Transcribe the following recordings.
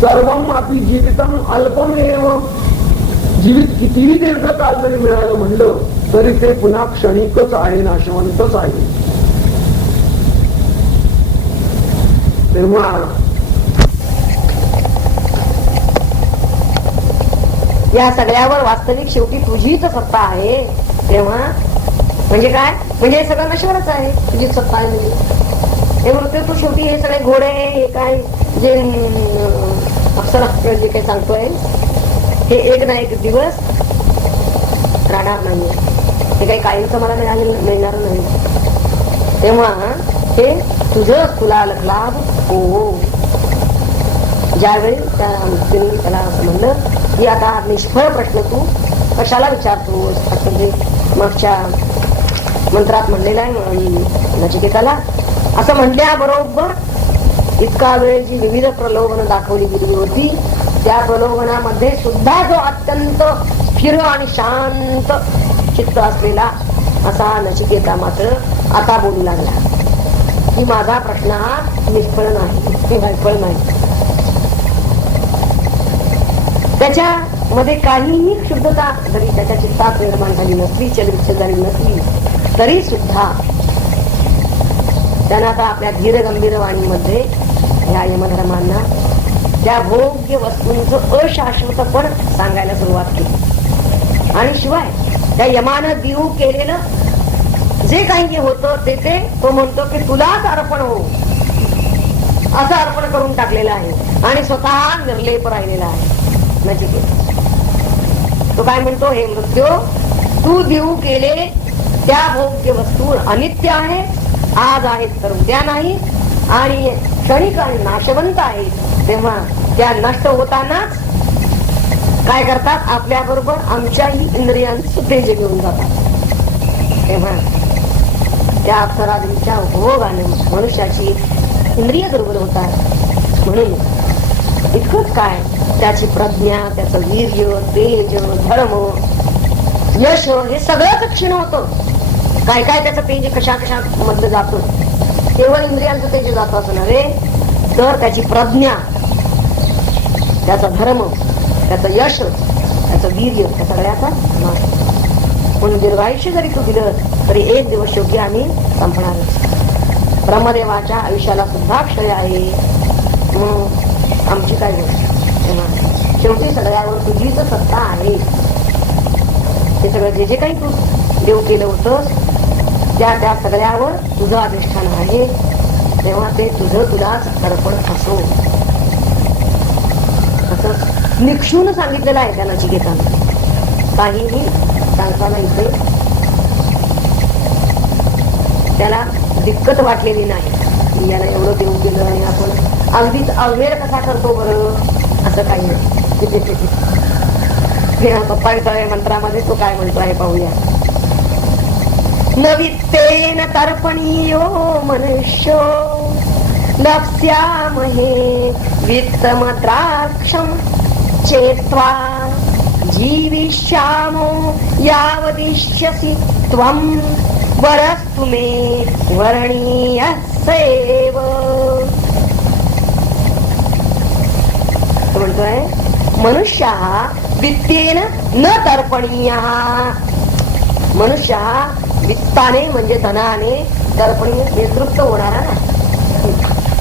सर्वम आपली जीवितम अल्पमेव, जीवित कितीही दीर्घकाल जरी मिळालं म्हणलं तरी ते पुन्हा क्षणिकच आहे, नाशवंतच आहे. तेव्हा या सगळ्यावर वास्तविक शेवटी तुझीच सत्ता आहे. तेव्हा म्हणजे काय, म्हणजे हे सगळं नश्वरच आहे, तुझीच सत्ता आहे. म्हणजे हे म्हणतो तू शेवटी हे सगळे घोडे हे काय जे अक्षर जे काही सांगतोय हे एक ना एक दिवस राहणार नाही, हे काही काहींचं मला मिळणार नाही. तेव्हा हे तुझं तुला लाभ हो. ज्यावेळी त्याला असं म्हणलं की आता निष्फळ प्रश्न तू कशाला विचारतोस, असं जे मागच्या मंत्रात म्हणलेला आहे नचिकेताला. असं म्हणल्याबरोबर इतका वेळ जी विविध प्रलोभन दाखवली गेली होती त्या प्रलोभनामध्ये सुद्धा जो अत्यंत स्थिर आणि शांत चित्त असलेला असा नचिकेता मात्र आता बोलू लागला की माझा प्रश्न हा निष्फळ नाही, हे वायफळ नाही. त्याच्यामध्ये काहीही क्षुद्धता जरी त्याच्या चित्तात निर्माण झाली नसली, चलविच्छ झाली नसली तरी सुद्धा त्यानं आता आपल्या धीर गंभीर वाणीमध्ये ह्या यमधर्मांना त्या भोग्य वस्तूंचं अशाश्वतपण सांगायला सुरुवात केली. आणि शिवाय त्या यमानं देऊ केलेलं जे काही होतं ते तो म्हणतो की तुलाच अर्पण हो, असं अर्पण करून टाकलेलं आहे आणि स्वतः निर्लेप राहिलेला आहे. तो काय म्हणतो, हे मृत्यू तू देऊ केले त्या भोग्य वस्तू अनित्य आहे, आज आहेत तर उद्या नाही, आणि क्षणिक आणि नाशवंत आहेत. तेव्हा त्या नष्ट होतानाच काय करतात, आपल्या बरोबर आमच्याही इंद्रियांचं तेज घेऊन जातात. तेव्हा त्या अप्सरांच्या उपभोगाने मनुष्याची इंद्रिय दुर्बल होतात. म्हणून इतकंच काय, त्याची प्रज्ञा, त्याचं वीर्य, तेज, धर्म, यश हे सगळंच क्षीण होतं. काय काय त्याचं तेज कशा कशा मध्ये जातं, केवळ इंद्रियांचं तेज जातं असं नव्हे तर त्याची प्रज्ञा, त्याचा धर्म, त्याचं यश, त्याचं वीर्य, त्या सगळ्याचा नाश. म्हणून दीर्घायुष्य जरी तू दिलं तरी एक दिवस शेवटी आम्ही संपणारच. ब्रह्मदेवाच्या आयुष्याला सुद्धा क्षय आहे, म्हणून आमची काय गोष्ट. शेवटी सगळ्यावर तुझीच सत्ता आहे. हे सगळं जे जे काही तू देव केलं होतंस त्या सगळ्यावर तुझं अधिष्ठान आहे. तेव्हा ते तुझं तुलाच अर्पण असो, असं निक्षून सांगितलेलं आहे त्या नचिकेतानं. काहीही सांगताना इथे त्याला दिक्कत वाटलेली नाही. याला एवढं देऊ केलं आणि आपण अगदीच अवेळ कसा करतो बरं, असं काही नाही. पप्पा मंत्रामध्ये तो काय म्हणतो आहे पाहूया. नवित्तेन तर्पणीयो मनुष्यो लप्स्यामहे वित्तमद्राक्षं चेत्वा जीविष्यामो यावदिष्यसि त्वं वरस्तु मे वरणीयस्यैव. म्हणतोय मनुष्य वित्तेन न तर्पणीय. मनुष्य वित्ताने म्हणजे धनाने तर्पणीय हे तृप्त होणारा नाही.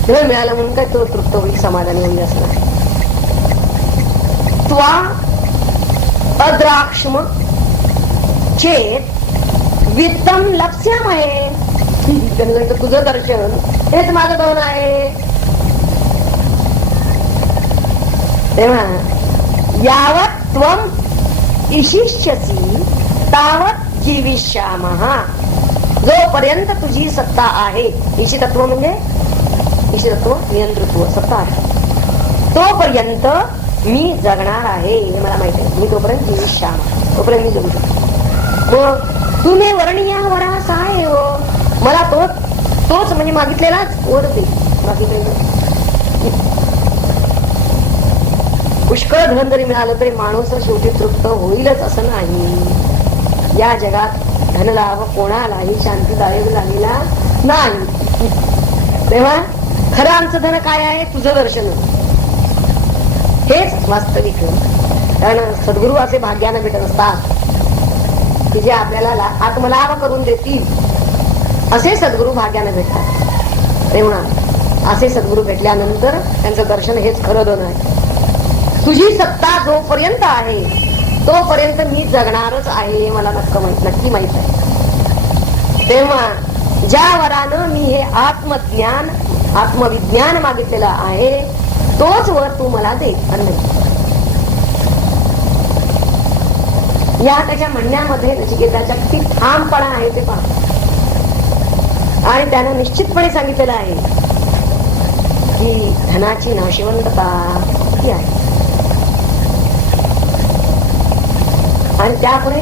हे मिळालं म्हणून काय तो तृप्त होईल, समाधानी होईल असं नाही. त्वा अद्राक्ष्म चेत वित्तम लक्ष्यामहे. तुझं दर्शन हेच माझं धन आहे. तेव्हा यावत त्वम इशिष्यसी तावत जीविष्यामः. जोपर्यंत तुझी सत्ता आहे, ईशितत्व म्हणजे ईशितत्व नियंतृत्व सत्ता आहे, तोपर्यंत मी जगणार आहे. हे मला माहिती आहे. मी तोपर्यंत जीविष्याम, तोपर्यंत मी जगू शकतो. मग तुम्ही वर्णीय वरा काय हो, मला तोच म्हणजे मागितलेलाच वर दे. बाकी पुष्कळ धन जरी मिळालं तरी माणूस शेवटी तृप्त होईलच असं नाही. या जगात धनलाभ कोणालाही शांतीदायक झालेला नाही. तेव्हा खरं आमचं धन काय आहे, तुझं दर्शन. हेच वास्तविक. कारण सद्गुरू असे भाग्यानं भेटत असतात की जे आपल्याला आत्मलाभ करून देतील, असे सद्गुरू भाग्यानं भेटतात. तेव्हा असे सद्गुरू भेटल्यानंतर त्यांचं दर्शन हेच खरं धन आहे. तुझी सत्ता जोपर्यंत आहे तोपर्यंत मी जगणारच आहे हे मला नक्की माहित आहे. तेव्हा ज्या वरानं मी हे आत्मज्ञान आत्मविज्ञान मागितलेलं आहे तोच वर तू मला दे. या त्याच्या म्हणण्यामध्ये नचिकेताच्या किती ठामपणा आहे ते पहा. आणि त्यानं निश्चितपणे सांगितलेलं आहे की धनाची नाशिवंतता किती आहे. आणि त्यापुढे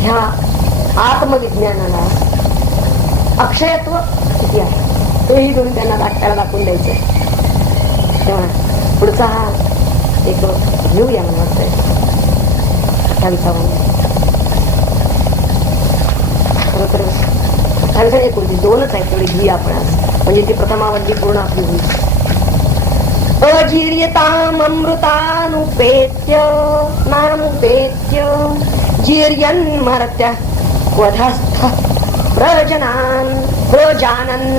ह्या आत्मविज्ञानाला अक्षयत्व किती आहे तेही दोन्ही त्यांना त्याला दाखवून द्यायचं. तेव्हा पुढचा हा एक घेऊया मला वाटतंय खरं तर एक कृती दोनच आहे तेवढी घेऊया आपण आज, म्हणजे ती प्रथमावधी पूर्ण आपली होईल. अजीर्यतामृतानुपेत्य नामुपेत्य जीर्यन्मर्त्य वधस्थ प्रजानन्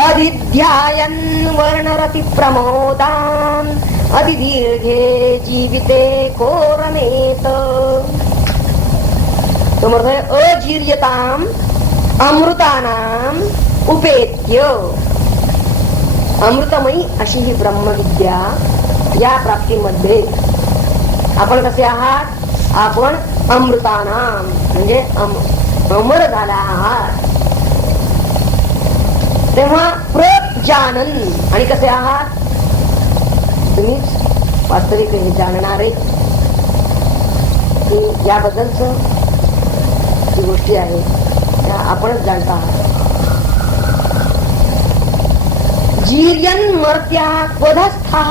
अधिध्यायन् वर्णरति प्रमोदान् अधिदीर्घे जीविते कोरमेत. तो म्हणतोय अजीर्यताम अमृतानाम उपेत्य. अमृतमयी अशी ही ब्रह्मविद्या या प्राप्तीमध्ये आपण कसे आहात, आपण अमृतानाम म्हणजे अमर झाला आहात. तेव्हा प्रजानन आणि कसे आहात तुम्ही वास्तविक हे जाणणारे की याबद्दलच जी गोष्टी आहे त्या आपणच जाणता आहात. जीर्यन मर्त्या क्वधस्था.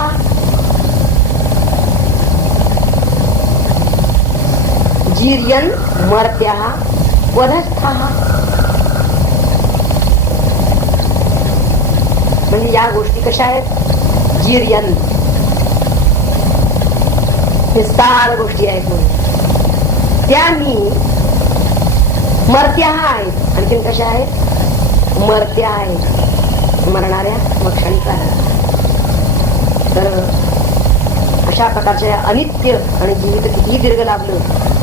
जीर्यन मर्त्या क्वधस्था म्हणजे या गोष्टी कशा आहेत. जीर्यन विस्तार गोष्टी आहेत म्हणून त्या मी मर्त्या आहेत. आणखीन कशा आहेत, मर्त्या आहेत, मरणाऱ्या व क्षणिक आहेत. तर अशा प्रकारच्या अनित्य आणि जीवित किती दीर्घ लाभलं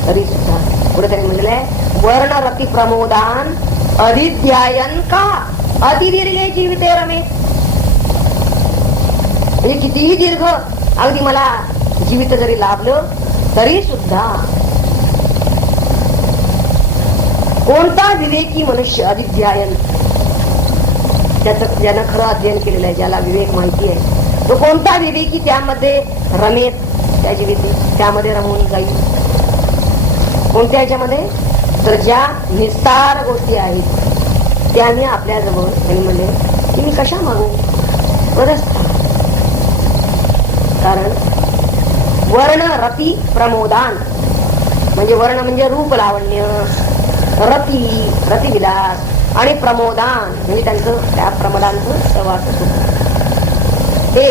तरी सुद्धा पुढे त्यांनी म्हटलंय वर्णरती प्रमोदान अधिध्यायन का अतिदीर्घे जीविते रमे. म्हणजे कितीही दीर्घ अगदी मला जीवित जरी लाभलं तरी सुद्धा कोणता विवेकी मनुष्य अधिध्यायन त्याचं ज्यानं खरं अध्ययन केलेलं आहे, ज्याला विवेक माहिती आहे, तो कोणता विवेकी त्यामध्ये रमेत, त्या जीवित त्यामध्ये रमून जाईल. कोणत्या ह्याच्यामध्ये, तर ज्या निस्तार गोष्टी आहेत त्या मी आपल्या जवळ त्यांनी म्हणले की मी कशा मागू वरच. कारण वर्ण रती प्रमोदान म्हणजे वर्ण म्हणजे रूप लावण्य, रती रतिविलास आणि प्रमोदान म्हणजे त्यांचं त्या प्रमोदांचं सहवास होतं. ते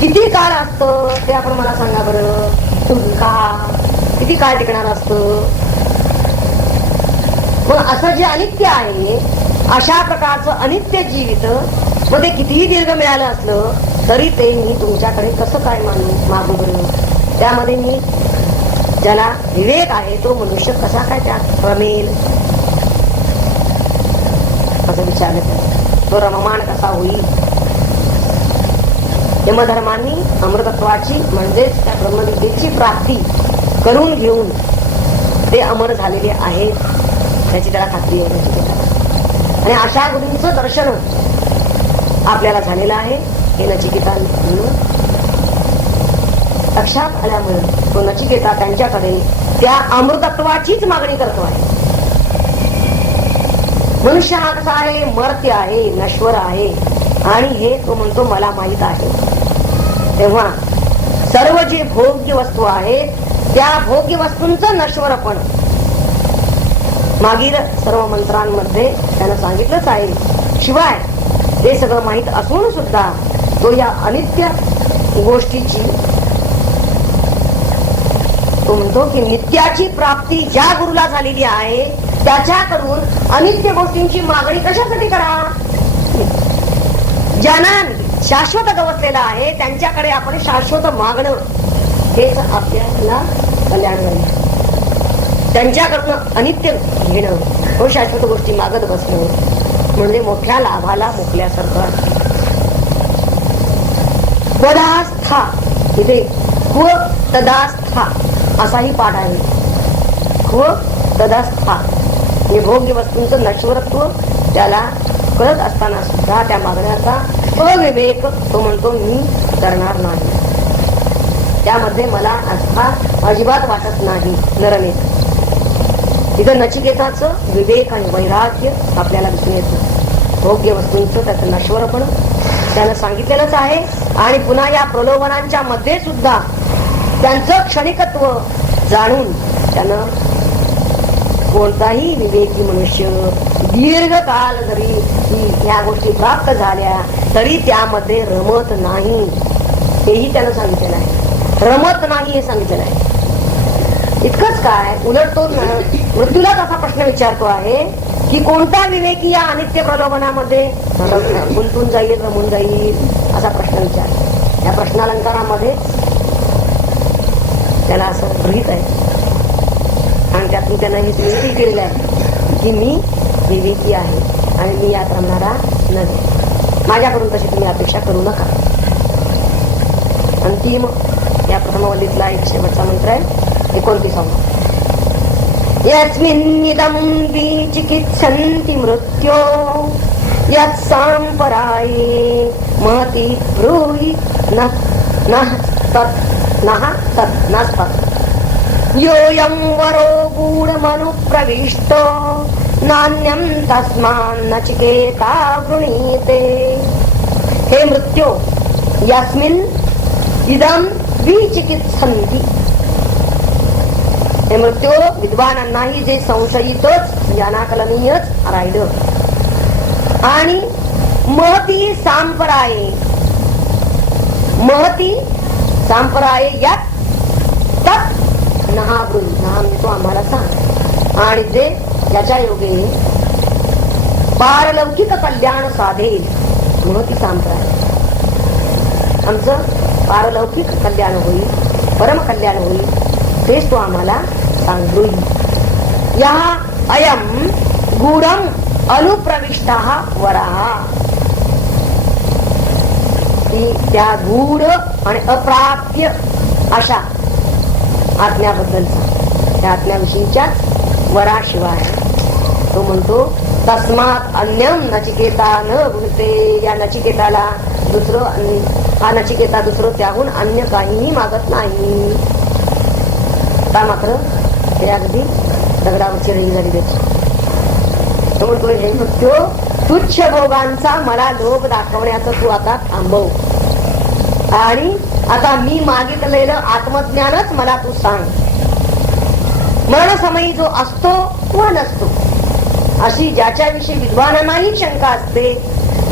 किती काळ असतं ते आपण मला सांगा बरं. का किती काळ टिकणार असतं. मग असं जे अनित्य आहे अशा प्रकारचं अनित्य जीवित मध्ये कितीही दीर्घ मिळालं असलं तरी ते मी तुमच्याकडे कसं काय मागू बरं. त्यामध्ये मी ज्याला विवेक आहे तो मनुष्य कसा काय त्यात रमेल असं विचारलं. तो रममान कसा होईल. यमधर्मांनी अमृतत्वाची म्हणजेच त्या ब्रह्मविद्येची प्राप्ती करून घेऊन ते अमर झालेले आहेत त्याची त्याला खात्री आहे. आणि अशा गुरूंचं दर्शन आपल्याला झालेलं आहे हे नचिकेता लक्षात आल्यामुळे तो नचिकेता त्यांच्याकडे त्या अमृतत्वाचीच मागणी करतो आहे. मनुष्य हा कसा आहे, मर्त्य आहे, नश्वर आहे आणि हे तो म्हणतो मला माहित आहे. तेव्हा सर्व जे भोग्य वस्तू आहेत त्या भोग्य वस्तूंचं नश्वरपण मागील सर्व मंत्रांमध्ये त्यानं सांगितलंच आहे. शिवाय ते सगळं माहित असून सुद्धा तो या अनित्य गोष्टीची तो म्हणतो की नित्याची प्राप्ती ज्या गुरुला झालेली आहे त्याच्याकडून अनित्य गोष्टींची मागणी कशासाठी करा. ज्यांना शाश्वत गवसलेला आहे त्यांच्याकडे आपण शाश्वत मागणं हेच आपल्याला कल्याण होईल. त्यांच्याकडून अनित्य घेणं तो शाश्वत गोष्टी मागत बसणं म्हणजे मोठ्या लाभाला मुकल्यासारखं. वदास्था इथे क्व तदास्था असाही पाठ आहे. क्व तदास्था हे भोग्य वस्तूंचं नश्वरत्व त्याला कळत असताना सुद्धा त्या मागण्याचा अविवेक तो म्हणतो मी करणार नाही. त्यामध्ये मला आस्था अजिबात वाटत नाही. नरने इथं नचिकेताचं विवेक आणि वैराग्य आपल्याला दिसून येतं. भोग्य वस्तूंचं त्याचं नश्वरपण त्यानं सांगितलेलंच आहे. आणि पुन्हा या प्रलोभनांच्या मध्ये सुद्धा त्यांचं क्षणिकत्व जाणून त्यानं कोणताही विवेकी मनुष्य दीर्घकाल जरी ह्या गोष्टी प्राप्त झाल्या तरी त्यामध्ये रमत नाही हेही त्यानं सांगितलेलं आहे. रमत नाही हे सांगितलेलं आहे. इतकंच काय उलट तो मृत्यूलाच असा प्रश्न विचारतो आहे की कोणता विवेकी या अनित्य प्रलोभनामध्ये गुंतून जाईल रमून जाईल असा प्रश्न विचार. या प्रश्नालंकारामध्ये त्याला असं गृहीत आहे आणि त्यातून त्यांना हे निश्चित केलेलं आहे की मी विवेकी आहे आणि मी यात रमणारा नव्हे. माझ्याकडून तशी तुम्ही अपेक्षा करू नका. अंतिम या प्रथमवल्लीतला एक शेवटचा मंत्र आहे 29. यस्मिन्निदं विचिकित्सन्ति मृत्यो यत्साम्पराये महति ब्रूहि नः तत् योऽयं वरो गूढमनुप्रविष्टो नान्यं तस्मान्नचिकेता वृणीते. हे मृत्यो यस्मिन् इदं विचिकित्सन्ति. हे मृत्यू विद्वानांनाही जे संशयितच ज्ञानाकलनीयच राहिलं आणि महती सांपराये यात तत् नहाब्रुई नहा तो आम्हाला सांग. आणि जे ज्याच्या योगे पारलौकिक कल्याण साधेल महती सांपराय आमचं पारलौकिक कल्याण होईल परम कल्याण होईल तेच तो आम्हाला सांगू. या अयम गूढम अनुप्रविष्टा वराह. त्या गूढ आणि अप्राप्य अशा आज्ञाबद्दलचा त्या आज्ञाविषयीच्याच वराशिवाय तो म्हणतो तस्मात अन्यम नचिकेता न भूते. या नचिकेताला दुसरं हा नचिकेता दुसरं त्याहून अन्य काहीही मागत नाही. आता मात्र हे अगदी दगडावरची रही झाली त्याची. तो म्हणतो हे मृत्यू तुच्छ भोगांचा मला लोभ दाखवण्याचं तू आता थांबव आणि आता मी मागितलेलं आत्मज्ञानच मला तू सांग. मरणसमयी जो असतो व नसतो अशी ज्याच्याविषयी विद्वानांनाही शंका असते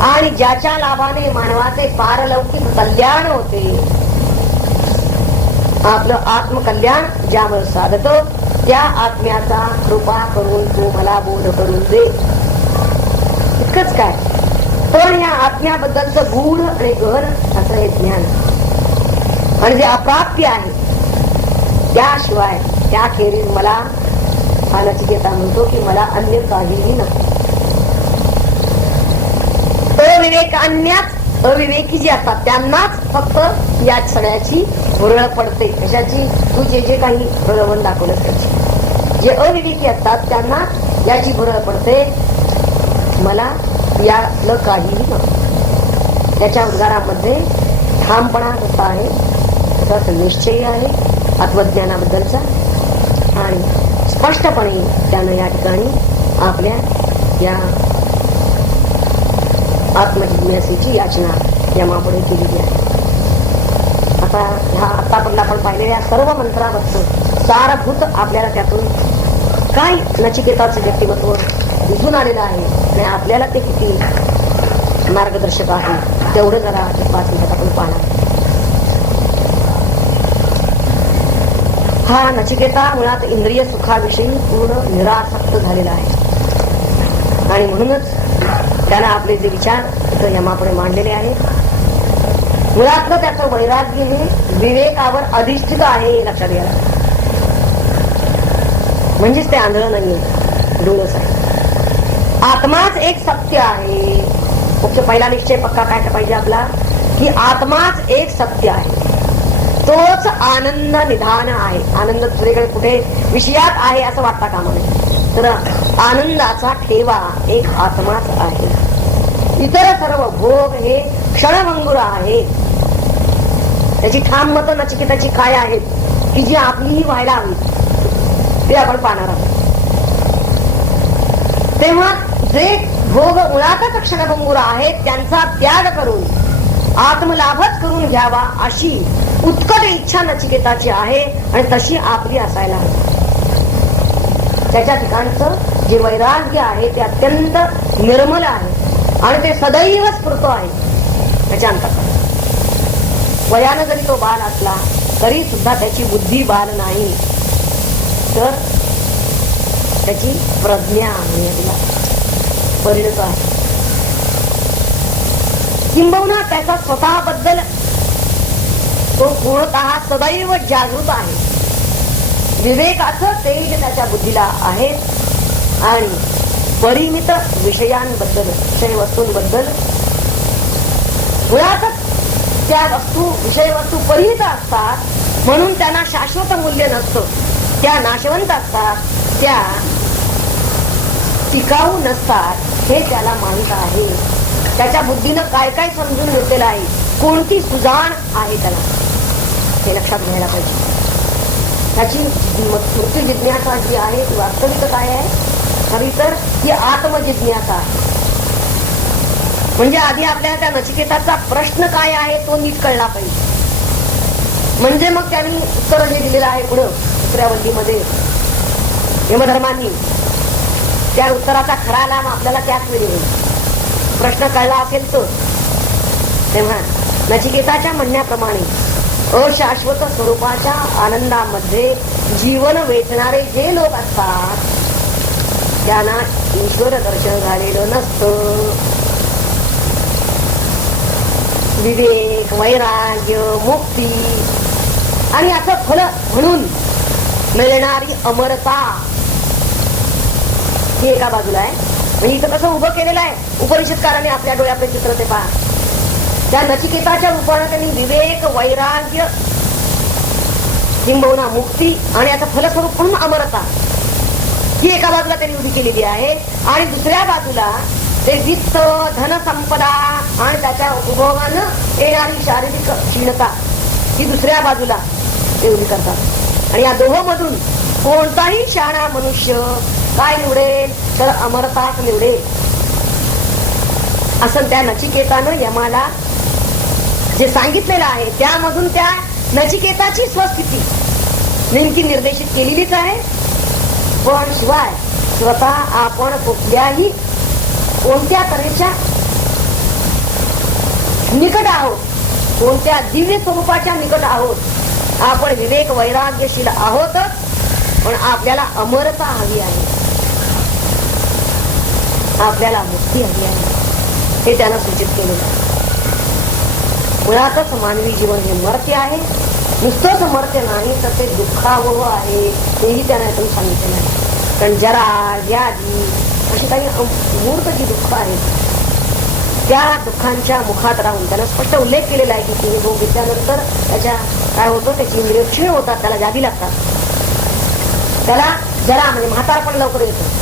आणि ज्याच्या लाभाने मानवाचे पारलौकिक कल्याण होते आपलं आत्मकल्याण ज्यावर साधतो त्या आत्म्याचा कृपा करून तू मला बोध करून दे. इतकंच काय पण या आत्म्याबद्दलचं गूढ आणि गहन असं हे ज्ञान आणि जे अप्राप्य आहे त्याशिवाय त्याखेरीज मला हा नचिकेता म्हणतो की मला अन्य काहीही नको. अविवेकान्याच अविवेकी जे असतात त्यांनाच फक्त या सगळ्याची भुरळ पडते. कशाची तू जे जे काही प्रलोभन दाखवलंस त्याची. जे अविवेकी असतात त्यांना याची भुरळ पडते मला यातलं काहीही नको. त्याच्या उद्गारामध्ये ठामपणा कसा आहे तसाच निश्चय आहे आत्मज्ञानाबद्दलचा आणि स्पष्टपणे त्यानं या ठिकाणी आपल्या या आत्मजिज्ञासेची याचना यमापुढे केलेली आहे. आता ह्या आतापर्यंत आपण पाहिलेल्या सर्व मंत्रावरचं सारभूत आपल्याला त्यातून काय नचिकेताचं व्यक्तिमत्व दिसून आलेलं आहे आणि आपल्याला ते किती मार्गदर्शक आहे तेवढं जरा 5 मिनिटात आपण पाहणार. हा नचिकेता मुळात इंद्रिय सुखाविषयी पूर्ण निरासक्त झालेला आहे आणि म्हणूनच त्याला आपले जे विचार इथं यमापुढे मांडलेले आहेत, मुळात त्याचं वैराग्य हे विवेकावर अधिष्ठित आहे हे लक्षात घ्यायला. म्हणजेच ते आंधळ नाहीये, डोळस आहे. आत्माच एक सत्य आहे. मुख्य पहिला निश्चय पक्का काय पाहिजे आपला, की आत्माच एक सत्य आहे, तोच आनंद निधान आहे. आनंद दुसरीकडे कुठे विषयात आहे असं वाटता कामा नये. तर आनंदाचा ठेवा एक आत्माच आहे. इतर सर्व भोग हे क्षणभंगुर आहे. त्याची ठाम मत नचिकेताची काय आहेत की जी आपलीही व्हायला हवी ते आपण पाहणार आहोत. तेव्हा जे भोग मुळातच क्षणभंगुर आहेत त्यांचा त्याग करून आत्मलाभच करून घ्यावा अशी उत्कट इच्छा नचिकेताची आहे आणि तशी आपली असायला हवी. त्याच्या ठिकाणचं जे वैराग्य आहे ते अत्यंत निर्मल आहे आणि ते सदैव स्फुरत आहे. त्याच्या अंतर्गत वयानं जरी तो बाल असला तरी सुद्धा त्याची बुद्धी बाल नाही, तर त्याची प्रज्ञा परिणत आहे. किंबहुना त्याचा स्वतःबद्दल तो पूर्णतः सदैव जागृत आहे. विवेकाचं तेज त्याच्या बुद्धीला आहे आणि परिमित विषयांबद्दल, विषय वस्तूंबद्दल मुळातच त्या वस्तू, विषय वस्तू परिमित असतात म्हणून त्यांना शाश्वत मूल्य नसतं. त्या नाशवंत असतात, त्या टिकाऊ नसतात हे त्याला माहित आहे. त्याच्या बुद्धीनं काय काय समजून घेतलेलं आहे, कोणती सुजाण आहे त्याला, हे लक्षात घ्यायला पाहिजे. त्याची स्मृती जिज्ञासा जी आहे ती वास्तविक काय आहे, खरी तर ही आत्मजिज्ञासा आहे. म्हणजे आधी आपल्याला त्या नचिकेताचा प्रश्न काय आहे तो नीट कळला पाहिजे. म्हणजे मग त्यांनी उत्तर जे दिलेलं आहे पुढं दुसऱ्या वल्लीमध्ये यमधर्मांनी, त्या उत्तराचा खरा लाभ आपल्याला त्याच वेळी होईल. प्रश्न कळला असेल तर. तेव्हा नचिकेताच्या म्हणण्याप्रमाणे अशाश्वत स्वरूपाच्या आनंदामध्ये जीवन वेचणारे जे लोक असतात त्यांना ईश्वर दर्शन झालेलं नसतं. विवेक, वैराग्य, मुक्ती आणि असं फल म्हणून मिळणारी अमरता ही एका बाजूला आहे. म्हणजे इथं कसं उभं केलेलं आहे उपनिषदकाराने आपल्या डोळ्याकडे चित्र ते पहा. त्या नचिकेताच्या रूपाने त्यांनी विवेक, वैराग्य, किंबहुना मुक्ती आणि आता फलस्वरूप म्हणून अमरता ही एका बाजूला त्यांनी उभी केलेली आहे आणि दुसऱ्या बाजूला ते वित्त, धनसंपदा आणि त्याच्या उपभोगानं येणारी शारीरिक क्षीणता ही दुसऱ्या बाजूला ते उभी करतात. आणि या दोहोंमधून कोणताही शहाणा मनुष्य काय निवडेल तर अमरताच निवडेल असं त्या नचिकेतानं यमाला जे सांगितलेलं आहे त्यामधून त्या नचिकेताची स्वस्थिती नेमकी निर्देशित केलेलीच आहे. पण शिवाय स्वतः आपण कुठल्याही कोणत्या तऱ्हेच्या निकट आहोत, कोणत्या दिव्य स्वरूपाच्या निकट आहोत, आपण विवेक वैराग्यशील आहोतच, पण आपल्याला अमरता हवी आहे, आपल्याला मुक्ती हवी आहे हे त्यानं सूचित केलेलं आहे. मुळातच मानवी जीवन हे मर्त्य आहे. नुसतंच मर्त्य नाही तर ते दुःखावह आहे हेही त्यानं यातून सांगितलेलं आहे. कारण जरा, व्याधी अशी काही मूर्त जी दुःख आहेत त्या दुःखांच्या मुखात राहून त्यानं स्पष्ट उल्लेख केलेला आहे की तिने भोग घेतल्यानंतर त्याच्या काय होतं, त्याची इंद्रिय क्षीण होतात, त्याला व्याधी लागतात, त्याला जरा म्हणजे म्हातारपण लवकर येतं.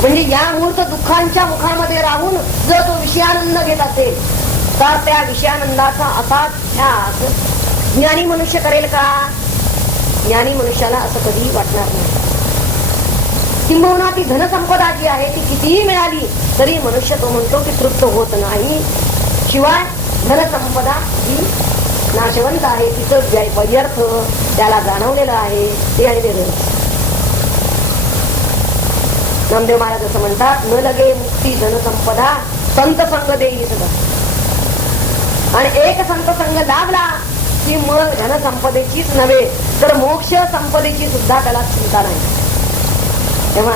म्हणजे या मूर्त दुःखांच्या मुखामध्ये राहून जर तो विषयानंद घेत असेल तर त्या विषयानंदाचा असा ध्यास ज्ञानी मनुष्य करेल का? ज्ञानी मनुष्याला असं कधी वाटणार नाही. किंबहुना ती धनसंपदा जी आहे ती कितीही मिळाली तरी मनुष्य तो म्हणतो की तृप्त होत नाही. शिवाय धनसंपदा ही नाशवंत आहे, तिचं व्यर्थ त्याला जाणवलेलं आहे ते आणि वेगळं. नामदेव महाराज असं म्हणतात, न लगे मुक्ती धनसंपदा संत संग देई सदा. आणि एक संत संघ लाभला की मग धनसंपदेचीच नव्हे तर मोक्ष संपदेची सुद्धा त्याला चिंता नाही. तेव्हा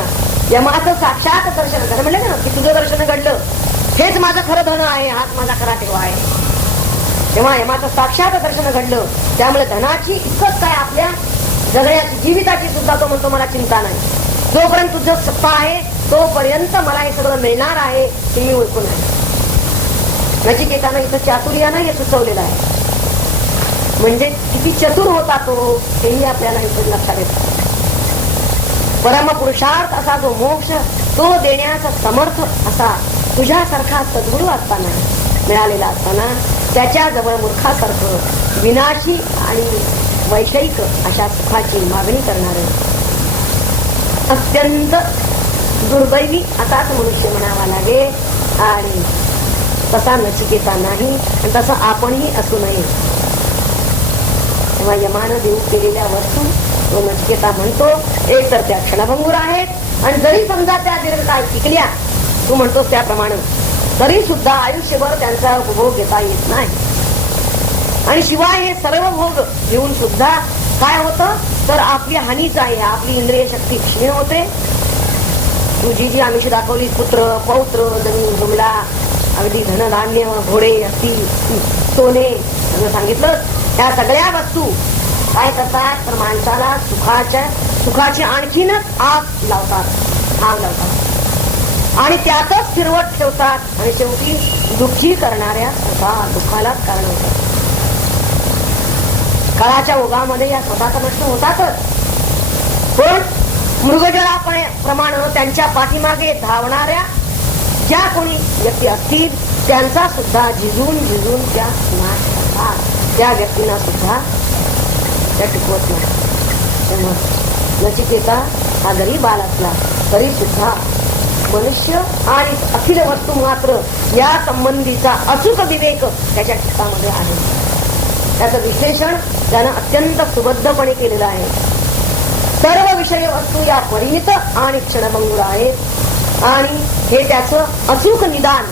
यमाचं साक्षात दर्शन झालं म्हणलं ना की तुझं दर्शन घडलं हेच माझं खरं धन आहे, हाच माझा खरा ठेवा आहे. तेव्हा यमाचं साक्षात दर्शन घडलं त्यामुळे धनाची इतकंच काय आपल्या जगण्याची जीविताची सुद्धा तो म्हणतो मला चिंता नाही. जोपर्यंत तुझं सत्ता आहे तोपर्यंत मला हे सगळं मिळणार आहे ते मी ओळखून आहे. नचिकेतानं इथं चातुर्यानं हे सुचवलेलं आहे. म्हणजे किती चतुर होता तो हेही आपल्याला इथं लक्षात येतं. परमपुरुषार्थ असा जो मोक्ष तो देण्याचा समर्थ असा तुझ्यासारखा सद्गुरू असताना मिळालेला असताना त्याच्याजवळ मूर्खासारखं विनाशी आणि वैषयिक अशा सुखाची मागणी करणारे अत्यंत दुर्दैवी असाच मनुष्य म्हणावा लागेल. आणि तसा नचिकेता नाही आणि तसं आपणही असू नये. तेव्हा यमानं देऊ केलेल्या वस्तू तो नचिकेता म्हणतो एक तर त्या क्षणभंगूर आहेत आणि जरी समजा त्या दीर्घकाळ टिकल्या तू म्हणतोस त्याप्रमाणे तरी सुद्धा आयुष्यभर त्यांचा उपभोग घेता येत नाही. आणि शिवाय हे सर्व भोग घेऊन सुद्धा काय होतं तर आपली हानीच आहे. आपली इंद्रिय शक्ती क्षीण होते. तुझी जी आमिष दाखवली पुत्र पौत्र जमीन जुमला अगदी धनधान्य घोडे हत्ती सोने सगळं सांगितलं. त्या सगळ्या वस्तू काय करतात तर माणसाला सुखाची आणखीनच आग लावतात आणि त्यातच फिरवत ठेवतात आणि शेवटी दुःखी करणाऱ्या दुःखालाच कारण होतात. काळाच्या ओघामध्ये या स्वतःचा नष्ट होतातच. पण मृगजळापणे प्रमाणे त्यांच्या पाठीमागे धावणाऱ्या ज्या कोणी व्यक्ती असतील त्यांचा सुद्धा झिजून त्या नाश करतात. त्या व्यक्तींना सुद्धा त्या टिकवत नाही. तेव्हा नचिकेता हा जरी बाल असला तरी सुद्धा मनुष्य आणि अखिल वस्तू मात्र या संबंधीचा अचूक विवेक त्याच्या चित्तामध्ये आहे. त्याचं विश्लेषण त्यानं अत्यंत सुबद्धपणे केलेलं आहे. सर्व विषय वस्तू या परिमित आणि क्षणभंगूर आहेत आणि हे त्याचं अचूक निदान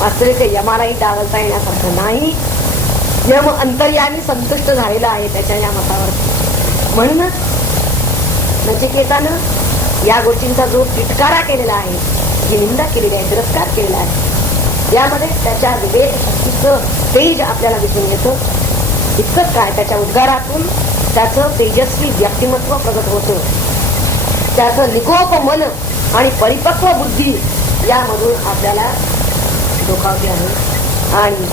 वास्तविक यमालाही डावलता येण्यासारखं नाही. यम अंतर्यामी संतुष्ट झालेला आहे त्याच्या या मतावर. म्हणूनच नचिकेतानं या गोष्टींचा जो तिटकारा केलेला आहे, जी निंदा केलेली आहे, तिरस्कार केलेला आहे, यामध्ये त्याच्या विवेक शक्तीचं तेज आपल्याला दिसून येतं. इतकंच काय त्याच्या उद्गारातून त्याचं तेजस्वी व्यक्तिमत्व प्रगट होतं. त्याचं निकोप मन आणि परिपक्व बुद्धी यामधून आपल्याला डोकावते आहे. आणि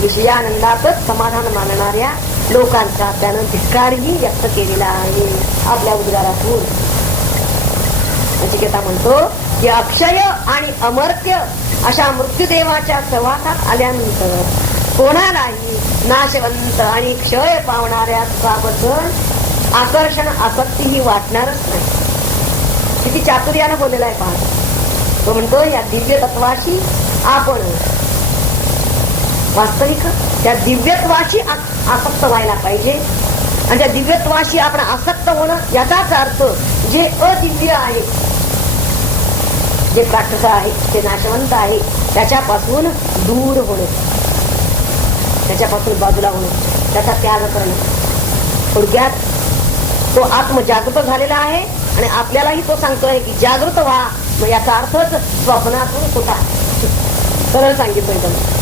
विषयानंदातच समाधान मानणाऱ्या लोकांचा त्यानं धिक्कारही व्यक्त केलेला आहे आपल्या उद्गारातून. नचिकेता म्हणतो की अक्षय आणि अमर्त्य अशा मृत्यूदेवाच्या सहवासात आल्यानंतर कोणालाही नाशवंत आणि क्षय पावणाऱ्या सुखाबद्दल आकर्षण आसक्तीही वाटणारच नाही. किती चातुर्यानं बोललेला आहे पहा. तो म्हणतो या दिव्य तत्वाशी आपण वास्तविक त्या दिव्यत्वाशी आसक्त व्हायला पाहिजे. आणि त्या दिव्यत्वाशी आपण आसक्त होणं याचाच अर्थ जे अदिव्य आहे, जे प्राकृत आहे, जे नाशवंत आहे त्याच्यापासून दूर होणं, त्याच्यापासून बाजूला होणं, त्याचा त्याग करणं. थोडक्यात तो आत्मजागृत झालेला आहे आणि आपल्यालाही तो सांगतोय की जागृत व्हा. मग याचा अर्थच स्वप्नातून सुटा. सरळ सांगितलंय त्यांनी.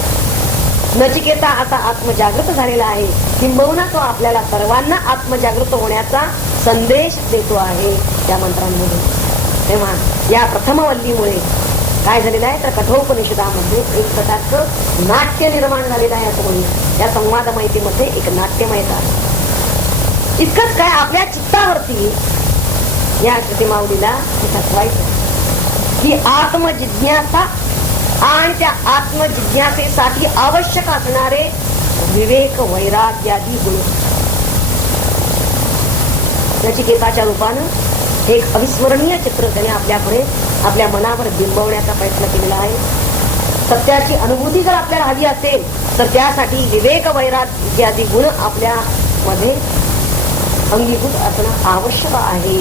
नचिकेता आता आत्मजागृत झालेला आहे. किंबहुना तो आपल्याला सर्वांना आत्मजागृत होण्याचा संदेश देतो आहे त्या मंत्रांमध्ये. तेव्हा या प्रथमवल्लीमुळे काय झालेलं आहे तर कठोपनिषदामध्ये एक प्रकारचं नाट्य निर्माण झालेलं आहे. असं म्हणून या संवाद माहितीमध्ये एक नाट्यमयता. इतकंच काय आपल्या चित्तावरती या श्रुतिमावलीला ठसवायचं की आत्मजिज्ञासा आणि त्या आत्मजिज्ञासेसाठी आवश्यक असणारे विवेक वैराग्यादी गुण नचिकेताच्या रूपानं एक अविस्मरणीय चित्र त्याने आपल्याकडे आपल्या मनावर बिंबवण्याचा प्रयत्न केलेला आहे. सत्याची अनुभूती जर आपल्याला हवी असेल तर त्यासाठी विवेक वैराग्यादी गुण आपल्या मध्ये अंगीभूत असणं आवश्यक आहे.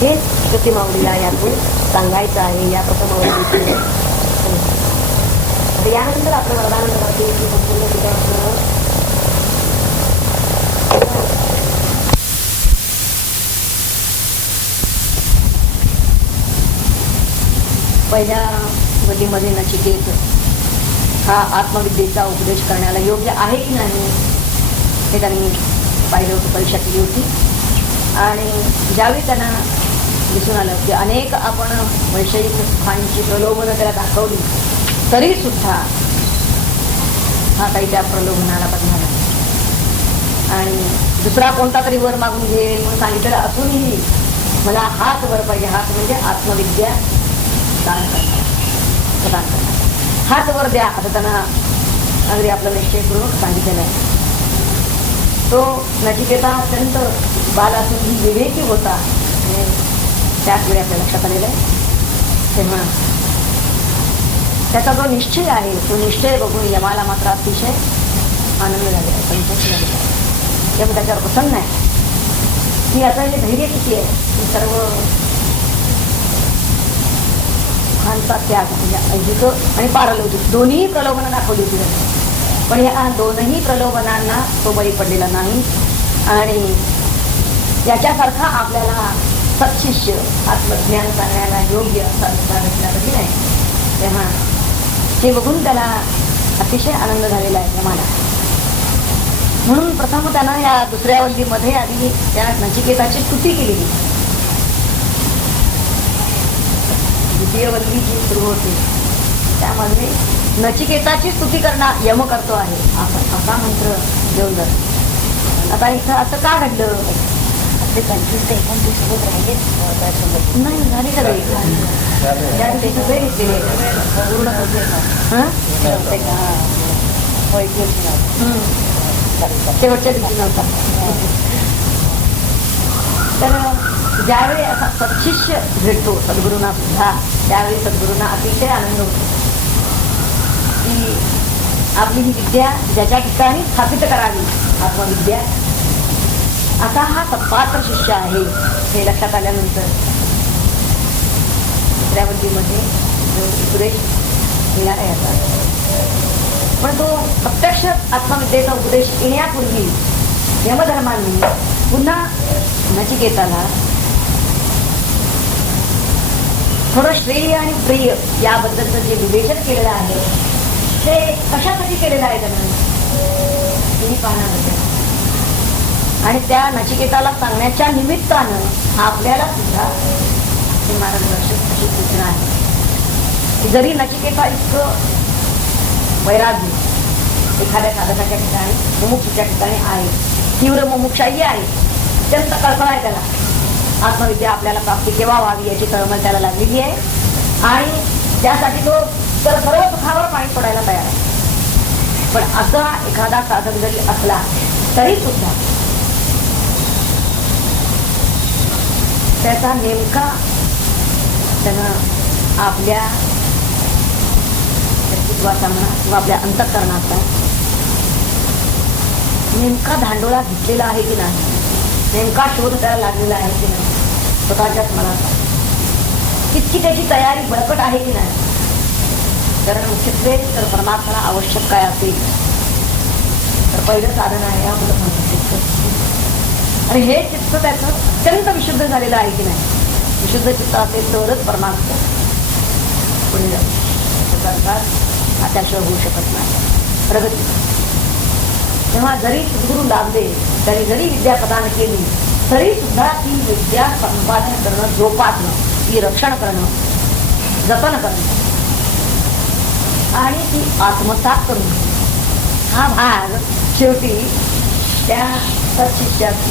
हे श्रुतिमावलीला यातून सांगायचं आहे. या प्रथम तर यानंतर आपलं वरदान करते की संपूर्ण ठिकाण पहिल्या वल्लीमध्ये नचिकेत हा आत्मविद्येचा उपदेश करण्याला योग्य आहे की नाही हे त्यांनी पाहिलं होतं, परीक्षा केली होती. आणि ज्यावेळी त्यांना दिसून आलं की अनेक आपण वैषयिक सुखांची प्रलोभनं त्याला दाखवली तरी सुद्धा हा काही त्या प्रलोभनाला बदला नाही. आणि दुसरा कोणता तरी वर मागून घेईल म्हणून सांगितलेलं असूनही मला हाच वर पाहिजे. हाच म्हणजे आत्मविद्या दान करणार, प्रदान करणार, हाच वर द्या असं त्यांना अगदी आपलं निश्चयपूर्वक सांगितलेलं आहे. तो नचिकेता अत्यंत बाल असूनही विवेकी होता आणि त्याच वेळी आपल्या लक्षात आलेलं आहे. तेव्हा त्याचा जो निश्चय आहे तो निश्चय बघून यमाला मात्र अतिशय आनंद झालेला आहे, संतोष झालेला आहे. यम त्याच्यावर प्रसन्न आहे की आता हे धैर्य किती आहे की सर्व सुखांचा त्याग म्हणजे ऐहिक आणि पारलौकिक दोन्ही प्रलोभनं दाखवली होती. पण या दोनही प्रलोभनांना तो बळी पडलेला नाही. आणि याच्यासारखा आपल्याला सत्शिष्य आत्मज्ञान सांगण्याला योग्य असा विचार भेटण्यासाठी नाही. तेव्हा ते बघून त्याला अतिशय आनंद झालेला आहे मला. म्हणून प्रथम त्यानं या दुसऱ्या वल्लीमध्ये आधी त्या नचिकेताची स्तुती केलेली. द्वितीय वल्ली जी सुरू होते त्यामध्ये नचिकेताची स्तुती करणार यम करतो आहे असा मंत्र देऊन जातो. आता इथं असं का घडलं? आपले 25 ते 29 सोबत राहिले नाही झाले सगळे त्यावेळी सगळे घेतलेले पूर्ण शेवटच्या दिवशी नव्हता. तर ज्यावेळी असा सत्शिष्य भेटतो सद्गुरूंना सुद्धा त्यावेळी सद्गुरूंना अतिशय आनंद होतो की आपली ही विद्या ज्याच्या ठिकाणी स्थापित करावी आत्मविद्या असा हा सत्पात्र शिष्य आहे हे लक्षात आल्यानंतर दुसऱ्या वल्लीमध्ये जो सुरेश येणार आहे याचा. पण तो प्रत्यक्ष आत्मविद्येचा उपदेश येण्यापूर्वी यमधर्मांनी पुन्हा नचिकेताला थोडं श्रेय आणि प्रिय याबद्दलचं जे विवेचन केलेलं आहे ते कशासाठी केलेलं आहे त्यानं तुम्ही पाहणार. आणि त्या नचिकेताला सांगण्याच्या निमित्तानं आपल्याला सुद्धा हे मार्गदर्शक अशी सूचना आहे की जरी नचिकेता इतकं वैराग्य एखाद्या साधकाच्या ठिकाणी मुमुक्षूच्या ठिकाणी आहे, तीव्र मुमुक्षाही आहे, अत्यंत कळकळ आहे त्याला आत्मविद्या आपल्याला प्राप्ती केव्हा व्हावी याची कळमळ त्याला लागलेली आहे आणि त्यासाठी तो तर सर्व सुखावर पाणी पडायला तयार आहे. पण असा एखादा साधक जरी असला तरी सुद्धा त्याचा नेमका त्यानं आपल्या व्यक्तित्वाचा म्हणा किंवा आपल्या अंतःकरणाचा नेमका धांडोळा घेतलेला आहे की नाही, नेमका शोध त्याला लागलेला आहे की नाही, स्वतःच्याच मनाचा तितकी त्याची तयारी बळकट आहे की नाही. कारण मुख्यत्वे तर परमार्थाला आवश्यक काय असेल तर पहिलं साधन आहे आपलं चित्त. आणि हे चित्त त्याचं अत्यंत विशुद्ध झालेलं आहे की नाही. विशुद्ध चित्त असेल तरच परमार्थ पुढे जाऊ त्याचा अर्थात अत्याशय होऊ शकत नाही प्रगती. तेव्हा जरी सद्गुरू लाभले तरी जरी विद्या प्रदान केली तरी सुद्धा ती विद्या संपादन करणं, जोपासणं, ती रक्षण करणं, जतन करणं आणि ती आत्मसात करून हा भाग शेवटी त्या सत्शिष्याची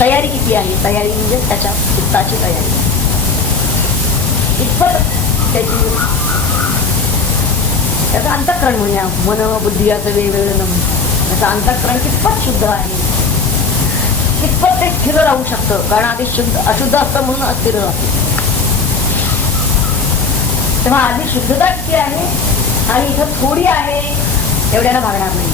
तयारी किती आहे. तयारी म्हणजे त्याच्या चित्ताची तयारी इतपत त्याचं अंतःकरण म्हणूया, मन बुद्धी असं वेगवेगळं न म्हणतात. त्याचं अंतःकरण कितपत शुद्ध आहे, कितपत ते स्थिर राहू शकतं. कारण आधी अशुद्ध असतं म्हणून अस्थिर राहतं. तेव्हा आधी शुद्धता किती आहे आणि इथं थोडी आहे एवढ्याला भागणार नाही.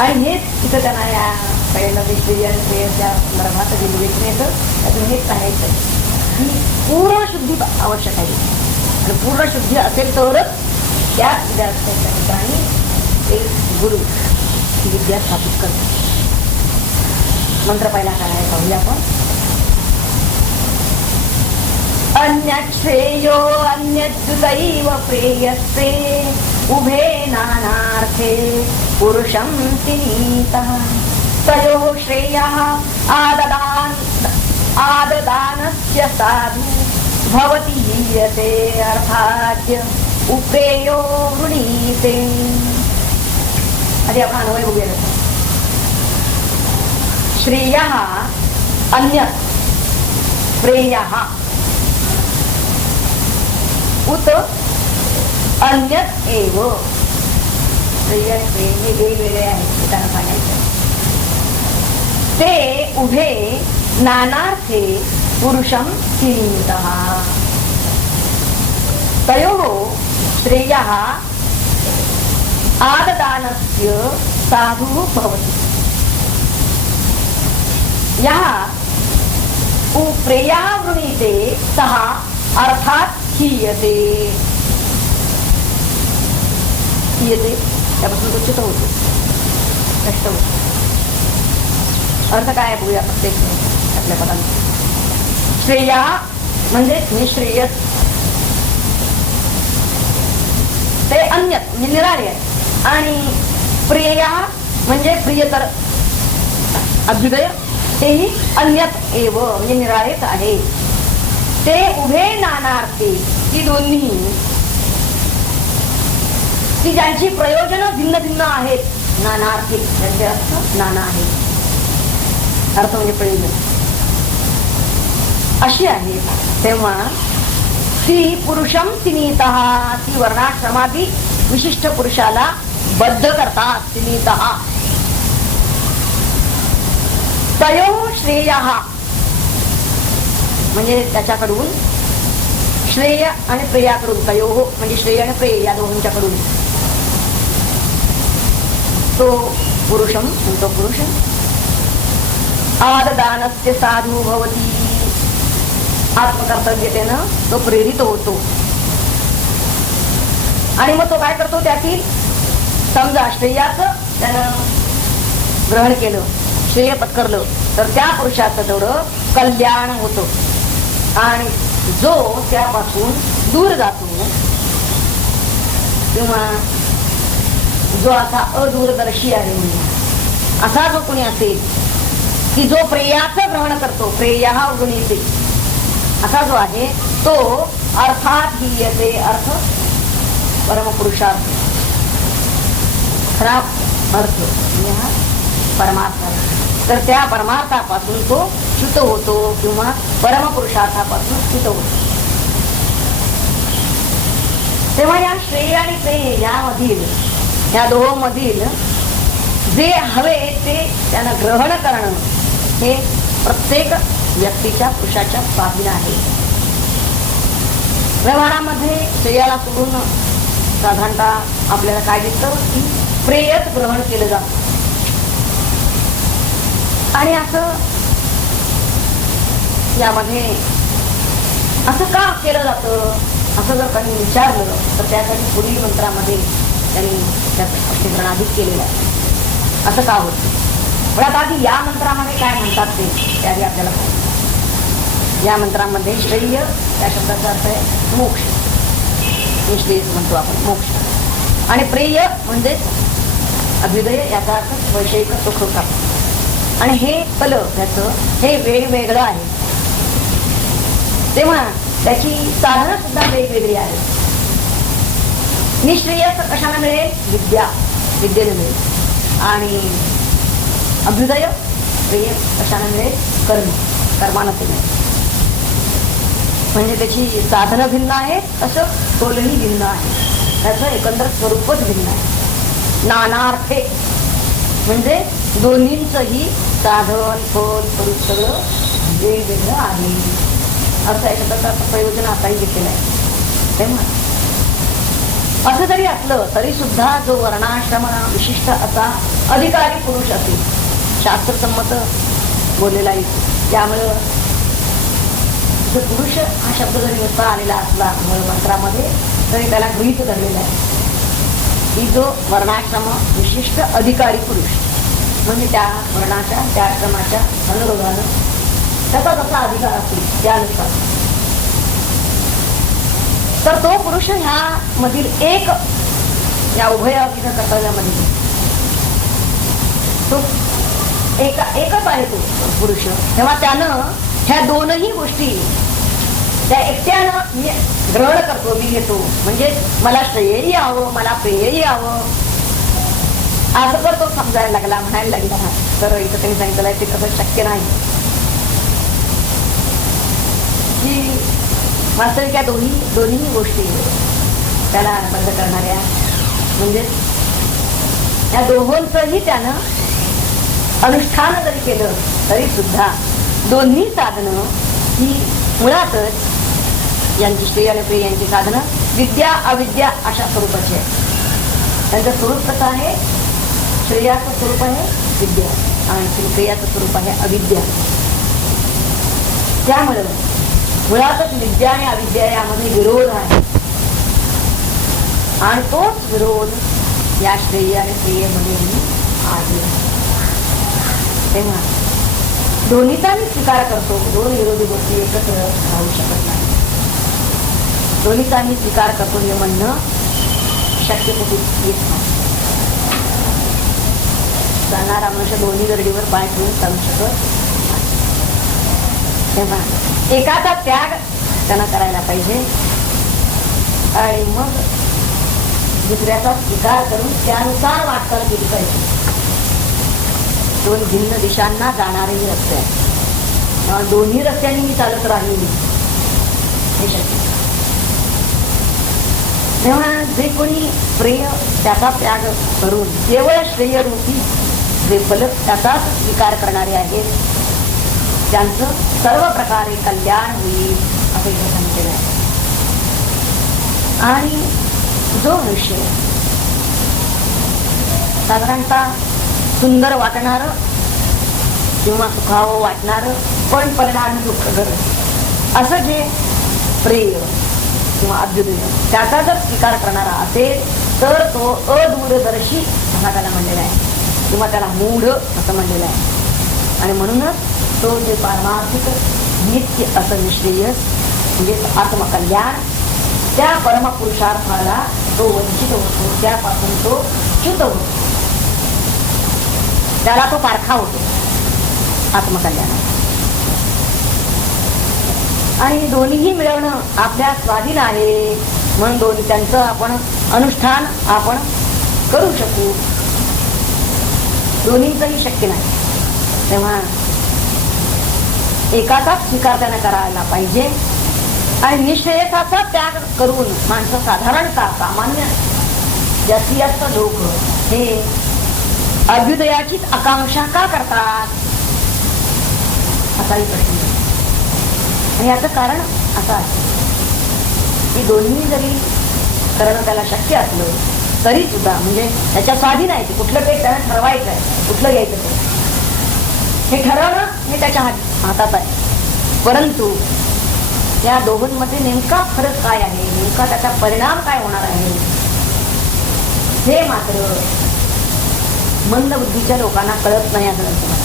आणि हेच इथं त्यांना या पहिल्यांदा श्रेयच्या संदर्भात जे विवेचन येतं त्यातून हेच सांगायचं की पूर्ण शुद्धी आवश्यक आहे. आणि पूर्ण शुद्धी असेल तरच त्याच विद्यार्थ्याच्या ठिकाणी एक गुरु विद्या स्थापित करतो. मंत्र पहिला काय आहे पाहूया आपण. अन्यश्रेयो अन्यद्युतैव प्रेयस्ते उभे नानार्थे पुरुषं तिनीतः तयोः श्रेयः आददानस्य साधु भवति हीयते अर्थाद्य उप्रेयो वृणीते. आधी आपण अन्वय बघूया. श्रेयः अन्य प्रेयः उत अन्यत एव. श्रेय आणि प्रेय हे वेगवेगळे आहेत त्यांना सांगायचं. ते उभे नानार्थे पुरुषं तिनीतः तयोः श्रेयः आददानस्य साधुः भवति. यः उप्रेयः वृणीते सः अर्थात हीयते. हीयते त्यापासून तो च्युत होतो, नष्ट होतो. अर्थ काय आहे बघूया प्रत्येक आपल्या पदांचा. श्रेया म्हणजे निश्रेयस, ते अन्य म्हणजे निराळे आहे. आणि प्रिया म्हणजे प्रियतर, अभ्युदय तेही अन्यत एव म्हणजे निराळेच आहे. ते उभे नानार्थी, ती दोन्ही ती ज्यांची प्रयोजन भिन्न भिन्न आहेत. नानार्थी त्यांचे अर्थ नाना आहेत. अर्थ म्हणजे प्रयोजन अशी आहे. तेव्हा ती पुरुषम तिनीतः, ती वर्णाश्रमादी विशिष्ट पुरुषाला बद्ध करतात. तिनीतः तयोः श्रेयः म्हणजे त्याच्याकडून, श्रेय आणि प्रेयाकडून, तयोः म्हणजे श्रेय आणि प्रेय या दोघांच्याकडून तो पुरुषम, तो पुरुष आददानस्य साधू भवती, आत्मकर्तव्यतेनं तो प्रेरित होतो. आणि मग तो काय करतो, त्यातील समजा श्रेयाचं त्यानं ग्रहण केलं, श्रेय पत्करलं, तर त्या पुरुषाचं तेवढं कल्याण होतं. आणि जो त्यापासून दूर जातो किंवा जो असा अदूरदर्शी आहे, असा जो कोणी असेल की जो प्रेयाचं ग्रहण करतो, प्रेयः वृणीते असा जो आहे, तो अर्थात हीयते, अर्थ परमपुरुषार्थ, खरा अर्थ हा परमार्थ. तर त्या परमार्थापासून तो च्युत होतो किंवा परमपुरुषार्थापासून च्युत होतो. तेव्हा या श्रेय आणि प्रेय यामधील, या दोहोमधील जे हवे ते त्यानं ग्रहण करणं हे प्रत्येक व्यक्तीच्या, पुरुषाच्या स्वाधीन आहे. व्यवहारामध्ये श्रेयाला सोडून साधारणतः आपल्याला काय दिसतं की प्रेयच ग्रहण केलं जातं. आणि असं यामध्ये असं का केलं जातं असं जर काही विचारलं तर त्यासाठी पुढील मंत्रामध्ये त्यांनी त्याचं स्पष्टीकरण अधिक केलेलं आहे. असं का होतं, पण आता आधी या मंत्रामध्ये काय म्हणतात ते आधी आपल्याला पाहिजे. या मंत्रामध्ये श्रेय या शब्दाचा अर्थ आहे मोक्ष, निश्रेय म्हणतो आपण मोक्ष. आणि प्रेय म्हणजे अभ्युदय, याचा अर्थ वैषयिक सुख प्राप्त. आणि हे फल त्याचं हे वेगवेगळं आहे. तेव्हा त्याची साधनं सुद्धा वेगवेगळी आहेत. निश्रेयस कशाला मिळेल, विद्येने मिळेल. आणि अभ्युदय प्रेय कशाला मिळेल, कर्मानं ते मिळेल. म्हणजे त्याची साधनं भिन्न आहेत, असं टोलही भिन्न आहे, त्याचं एकंदर स्वरूपच भिन्न आहे. नानार्थे म्हणजे दोन्हींचही साधन, फल, स्वरूप सगळं वेगवेगळं आहे. असं एखादा प्रयोजन आताही घेतलेलं आहे. तेव्हा असं जरी असलं तरी सुद्धा जो वर्णाश्रम विशिष्ट असा अधिकारी पुरुष असेल, शास्त्रसंमत बोललेला आहे, त्यामुळं पुरुष हा शब्द जरी नुसता आलेला असला मंत्रामध्ये तरी त्याला गृहीत धरलेला आहे. की जो वर्णाश्रम विशिष्ट अधिकारी पुरुष, म्हणजे त्या वर्णाच्या त्या आश्रमाच्या अनुरोधानं त्याचा जसा अधिकार असेल त्यानुसार, तर तो पुरुष ह्या मधील एक या उभय अभिनय कर्तव्यामध्ये तो एकच आहे तो पुरुष. तेव्हा त्यानं ह्या दोनही गोष्टी त्या एकट्यानं मी ग्रहण करतो, मी घेतो. म्हणजे मला श्रेयही हवं, मला प्रेयही हवं, असं जर तो समजायला लागला, म्हणायला लागला, तर इथं त्यांनी सांगितलं ते कसं शक्य नाही. की वास्तविक या दोन्ही गोष्टी त्याला बंद करणाऱ्या, म्हणजे या दोहोंचंही त्यानं अनुष्ठान जरी केलं तरी सुद्धा दोन्ही साधनं ही मुळातच यांची श्रेय आणि प्रिय यांची साधनं विद्या अविद्या अशा स्वरूपाची आहे. त्यांचं स्वरूप कसं आहे? श्रेयाचं स्वरूप आहे विद्या आणि प्रियाचं स्वरूप आहे अविद्या. त्यामुळे मुळातच विद्या आणि अविद्या यामध्ये विरोध आहे आणि तोच विरोध या श्रेय आणि प्रियमध्येही आहे. तेव्हा दोन्हीचा मी स्वीकार करतो. दोन विरोधी गोष्टी एकत्र राहू शकत नाही. दोन्हीचा मी स्वीकार करतो हे म्हणणं शक्य कुठे येत नाही. जाणारा मनुष्य दोन्ही गर्डीवर पाय ठेवून चालू शकत नाही. तेव्हा एकाचा त्याग त्यानं करायला पाहिजे आणि मग दुसऱ्याचा स्वीकार करून त्यानुसार वाटचाल केली पाहिजे. दोन भिन्न दिशांना जाणारेही रस्ते आहेत, दोन्ही रस्त्यांनी मी चालत राहिली हे शक्य. तेव्हा जे कोणी प्रिय त्याचा त्याग करून केवळ श्रेयरूपी जे फलक त्याचाच स्वीकार करणारे आहेत त्यांचं सर्व प्रकारे कल्याण होईल असं इथे सांगितलेलं आहे. आणि जो मनुष्य साधारणतः सुंदर वाटणार किंवा सुखावं वाटणार पण परिणाम दुःख करत असं जे प्रिय किंवा अभ्युदय त्याचा जर स्वीकार करणारा असेल तर तो अदूरदर्शी असा त्याला म्हणलेला आहे किंवा त्याला मूढ असं म्हणलेलं आहे. आणि म्हणूनच तो जे पारमार्थिक नित्य असं निश्रेयस म्हणजे आत्मकल्याण त्या परमपुरुषार्थाला तो वंचित होतो, त्यापासून तो च्युत होतो, त्याला तो पारखा होतो आत्मकल्याण. आणि दोन्हीही मिळवणं आपल्या स्वाधीन आहे म्हणून त्यांचं आपण अनुष्ठान आपण करू शकू. दोन्हीचंही शक्य नाही. तेव्हा एकाचाच स्वीकार त्याने करायला पाहिजे आणि निश्रेयसाचा त्याग करून माणसं साधारणतः सामान्य जास्तीत जास्त लोक हे अभ्युदयाचीच आकांक्षा का करतात असाही प्रश्न. आणि याचं कारण असं आहे की दोन्ही जरी करणं त्याला शक्य असलं तरी सुद्धा म्हणजे त्याच्या स्वाधीन आहे की कुठलं ते त्याला ठरवायचं आहे, कुठलं घ्यायचं ते हे ठरवणं हे त्याच्या हातात आहे. परंतु या दोघांमध्ये नेमका फरक काय आहे, नेमका त्याचा परिणाम काय होणार आहे हे मात्र मंदबुद्धीच्या लोकांना कळत नाही असं वाटतं.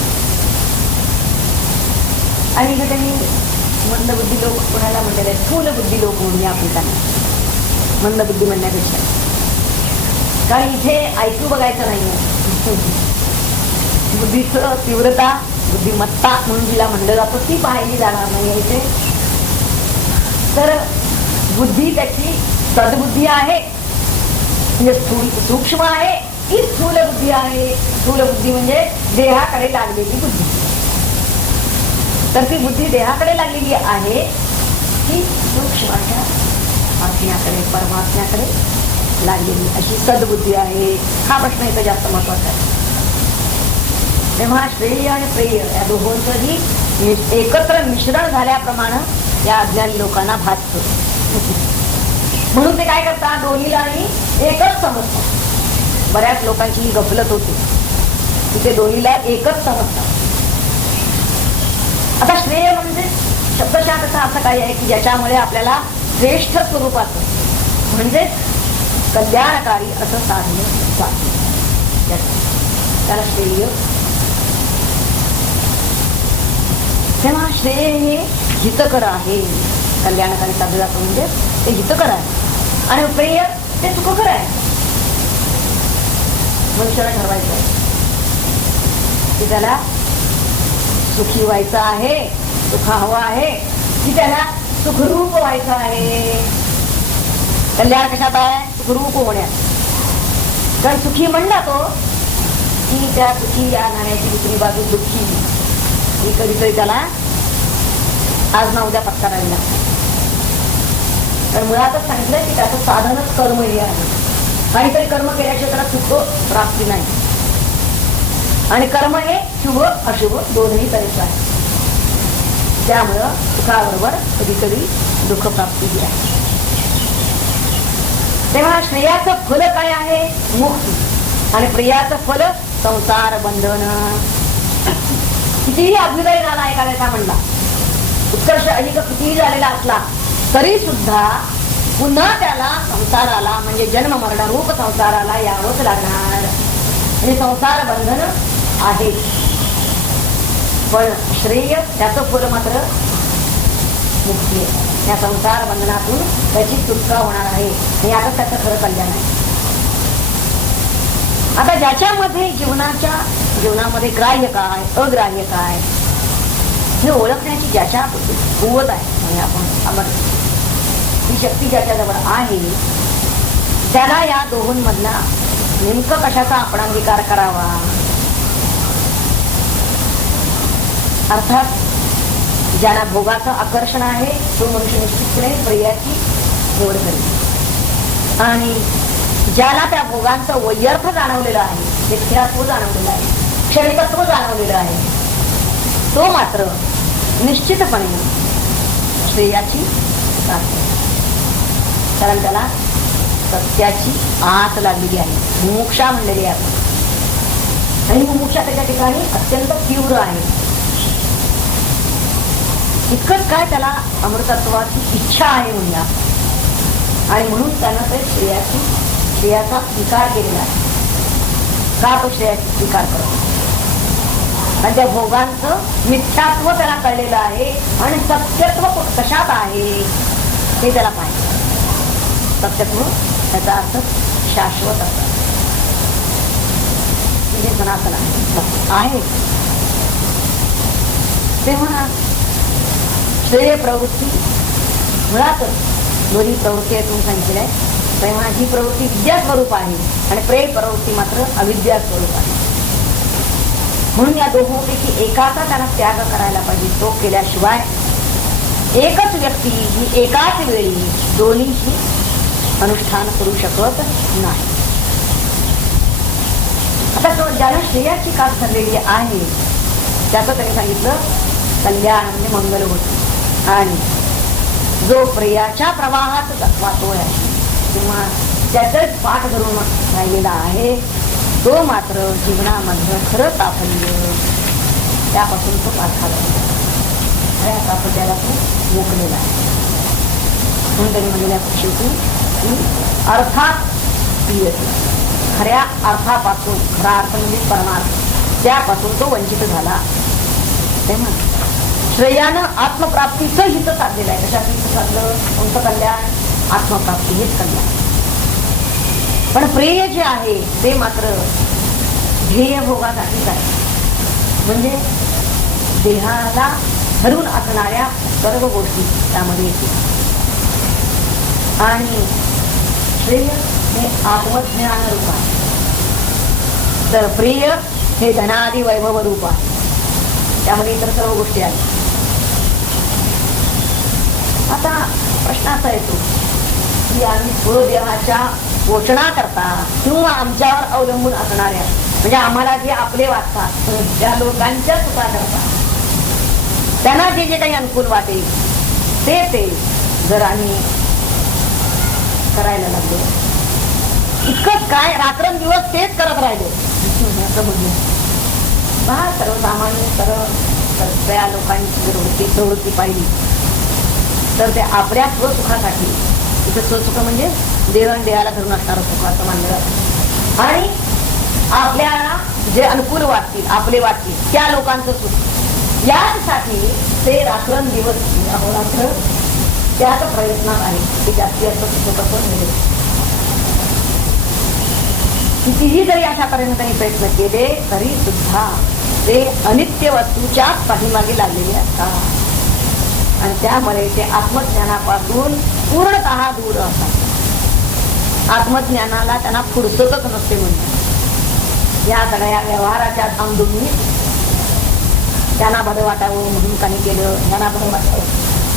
आणि इथे त्यांनी मंदबुद्धी लोक कोणाला म्हणलेले स्थूलबुद्धी लोक म्हणून या ठिकाणी मंदबुद्धी म्हणण्यापेक्षा, कारण इथे ऐकू बघायचं नाही. बुद्धीचं तीव्रता बुद्धिमत्ता म्हणून जिला म्हणलं जातं ती पाहिली जाणार नाही इथे. तर बुद्धी त्याची सद्बुद्धी आहे म्हणजे सूक्ष्म आहे ही स्थूल बुद्धी आहे. स्थूल बुद्धी म्हणजे देहाकडे लागलेली बुद्धी. तर ती बुद्धी देहाकडे लागलेली आहे ही सूक्ष्माच्या आत्म्याकडे परमात्म्याकडे लागलेली अशी सद्बुद्धी आहे. हा प्रश्न इथं जास्त महत्वाचा आहे. तेव्हा श्रेय आणि प्रेय या दोघांचंही एकत्र मिश्रण झाल्याप्रमाणे या अज्ञानी लोकांना भासतं. म्हणून ते काय करतात दोन्हीलाही एकच समजतात. बऱ्याच लोकांची ही गफलत होती की ते दोन्हीला एकच समजतात. आता श्रेय म्हणजे शब्दशः असं काही आहे की ज्याच्यामुळे आपल्याला श्रेष्ठ स्वरूपाचं म्हणजे कल्याणकारी असं साधलं जातं. त्याला श्रेय. तेव्हा श्रेय हे हितकर आहे. कल्याणकारी साधलं जातं म्हणजे ते हितकर आहे आणि प्रेय ते सुखकर आहे. मनुष्याला ठरवायचं आहे की त्याला सुखी व्हायचं आहे, सुख हवं आहे, की त्याला सुखरूप व्हायचं आहे. कल्याण कशात आहे? सुखरूप होण्यात. कारण सुखी म्हणला तो की त्या सुखी या नाण्याची दुसरी बाजू दुःखी ही कधीतरी त्याला आज ना उद्या पत्ता राहिला. तर मुळातच सांगितलं की त्याचं साधनच कर्म हे आहे. काहीतरी कर्म केल्याशिवाय त्याला सुख प्राप्ती नाही. आणि कर्म हे शुभ अशुभ दोन्ही तऱ्हेचं आहे. त्यामुळं सुखाबरोबर कधीतरी दुःख प्राप्ती ही आहे. तेव्हा श्रेयाचं फल काय आहे? मुक्ती. आणि प्रियाचं फल संसार बंधन. कितीही अभ्युदय झाला एखाद्याचा म्हणला, उत्कर्ष अधिक कितीही झालेला असला तरी सुद्धा पुन्हा त्याला संसाराला म्हणजे जन्म मरण रूप संसाराला यावंच लागणार. म्हणजे संसार बंधन आहे. पण श्रेय त्याचं फल मात्र मुक्ती आहे. या संसार बंधनातून त्याची सुटका होणार आहे. आणि आता त्याचं खरं कल्याण आहे. आता ज्याच्यामध्ये जीवनामध्ये ग्राह्य काय अग्राह्य काय हे ओळखण्याची ज्याच्या कुवत आहे म्हणजे आपण ही शक्ती ज्याच्याजवळ आहे त्याला या दोहोंमधला नेमकं कशाचा आपण अंगीकार करावा. अर्थात ज्याला भोगाचं आकर्षण आहे तो मनुष्य निश्चितपणे प्रियाची निवड करेल. आणि ज्याला त्या भोगांचं वैयर्थ जाणवलेलं आहे, मिथ्यात्व जाणवलेलं आहे, क्षणिकत्व जाणवलेलं आहे, तो मात्र निश्चितपणे श्रेयाची साथ देईल. कारण त्याला सत्याची आत लागलेली आहे. मुमुक्षा म्हणलेली आहे आपण. आणि मुमुक्षा त्याच्या ठिकाणी अत्यंत तीव्र आहे. इतकंच काय त्याला अमृतत्वाची इच्छा आहे म्हणूया. आणि म्हणून त्यानं ते श्रेयाचा स्वीकार केलेला आहे. का तो श्रेयाचा स्वीकार करतो? आणि त्या भोगांचं मिथ्यात्व त्याला कळलेलं आहे आणि सत्यत्व कशात आहे हे त्याला पाहिजे. सत्यत्व त्याचा अर्थ शाश्वत असतात म्हणजे सनातन आहे. तेव्हा श्रेय प्रवृत्ती मुळातच दोन्ही प्रवृत्ती यातून सांगितलेली आहे. तेव्हा ही प्रवृत्ती विद्या स्वरूप आहे आणि प्रेय प्रवृत्ती मात्र अविद्या स्वरूप आहे. म्हणून या दोहोंपैकी एकाचा त्याला त्याग करायला पाहिजे. तो केल्याशिवाय एकच व्यक्ती ही एकाच वेळी दोन्हीही अनुष्ठान करू शकत नाही. आता तो ज्याला श्रेयाची कास ठरलेली आहे त्याचं त्यांनी सांगितलं कल्याण म्हणजे मंगल होत. आणि जो प्रियाच्या प्रवाहात वाहतोय किंवा त्याच पाठ धरून राहिलेला आहे तो मात्र जीवनामधलं खरं साफल्य त्यापासून तो पाठाला खऱ्या साफल्याला तो मोकलेला आहे. म्हणून त्यांनी म्हणलेल्या शेवटी अर्थात खऱ्या अर्थापासून, खरा अर्थ म्हणजे परमार्थ, त्यापासून तो वंचित झाला. तेव्हा श्रेयानं आत्मप्राप्तीचं हित साधलेलं आहे. कशात हित साधलं? कोणतं कल्याण? आत्मप्राप्ती हेच कल्याण. पण प्रेय जे आहे ते मात्र ध्येय भोगासाठीच आहे. म्हणजे देहाला धरून असणाऱ्या सर्व गोष्टी त्यामध्ये येतील. आणि श्रेय हे आत्मज्ञान रूप आहे, तर प्रिय हे धनादी वैभव रूप आहे. त्यामध्ये इतर सर्व गोष्टी आहेत. आता प्रश्न असा येतो की आम्ही स्वदेहाच्या पोषणा करता किंवा आमच्यावर अवलंबून असणाऱ्या म्हणजे आम्हाला जे आपले वाटतात त्या लोकांच्या चुका करतात त्यांना जे जे काही अनुकूल वाटेल ते जर आम्ही करायला लागलो, इतकंच काय रात्रंदिवस तेच करत राहिलो असं म्हणलं पहा, सर्वसामान्य सगळ्या लोकांची जर प्रवृत्ती पाहिली तर ते आपल्या स्वसुखासाठी, तिथं स्वसुख म्हणजे देहन देहाला धरून असणारं सुख असं मानलं जातं. आणि आपल्याला जे अनुकूल वाटतील, आपले वाटतील त्या लोकांचं सुख, यासाठी ते रात्रंदिवस अहोरात्र त्याच प्रयत्नात आहे की जास्तीत जास्त सुख कसं मिळेल. कितीही जरी अशापर्यंत त्यांनी प्रयत्न केले तरी सुद्धा ते अनित्य वस्तूच्याच पाठीमागे लागलेले असतात आणि त्यामुळे ते आत्मज्ञानापासून पूर्णतः दूर असतात. आत्मज्ञानाला त्यांना फुरसतच नसते म्हणतात. या सगळ्या व्यवहाराच्या धामधुमीत त्यांना बरं वाटावं म्हणून काही केलं, त्यांना बरं वाटावं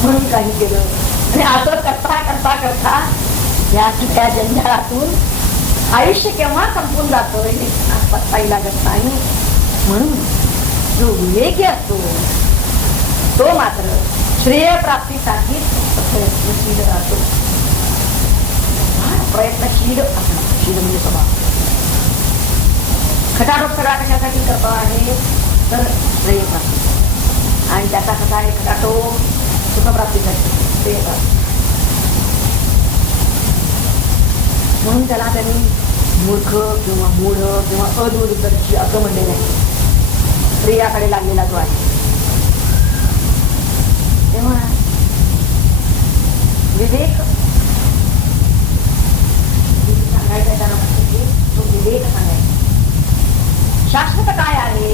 म्हणून काही केलं आणि असं करता करता करता या सगळ्या जंजाळातून आयुष्य केव्हा संपून जातं हे पत्ताही लागत नाही. म्हणून जो विवेकी असतो तो मात्र श्रेय प्राप्तीसाठी प्रयत्नशील राहतो. प्रयत्नशील असणार, शील म्हणजे स्वभाव. खटाटोप सगळा कशासाठी करतो आहे तर श्रेय प्राप्ती, आणि त्याचा कसा आहे खटाटोप सुखप्राप्तीसाठी, श्रेय प्राप्ती. म्हणून त्याला त्यांनी मूर्ख किंवा मूढ किंवा अदूरदर्शी असं म्हणलेलं आहे. प्रियाकडे लागलेला जो आहे तेव्हा विवेक सांगायचा, त्यांना तो विवेक सांगायचा. शाश्वत काय आहे